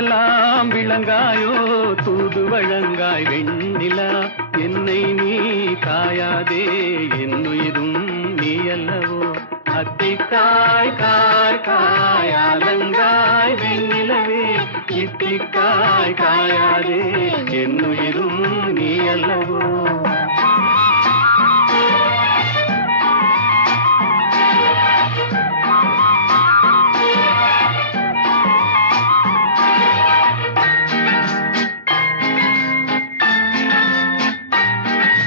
என்றெல்லாம் விளங்காயோ தூது வழங்காய் வெண்ணிலா என்னை நீ காயாதே என்னுயிரும் நீ அல்லவோ அத்திக்காய் காய் காய் அலங்காய் வெண்ணிலவே இத்திக்காய் காயாதே என்னுயிரும் நீ அல்லவோ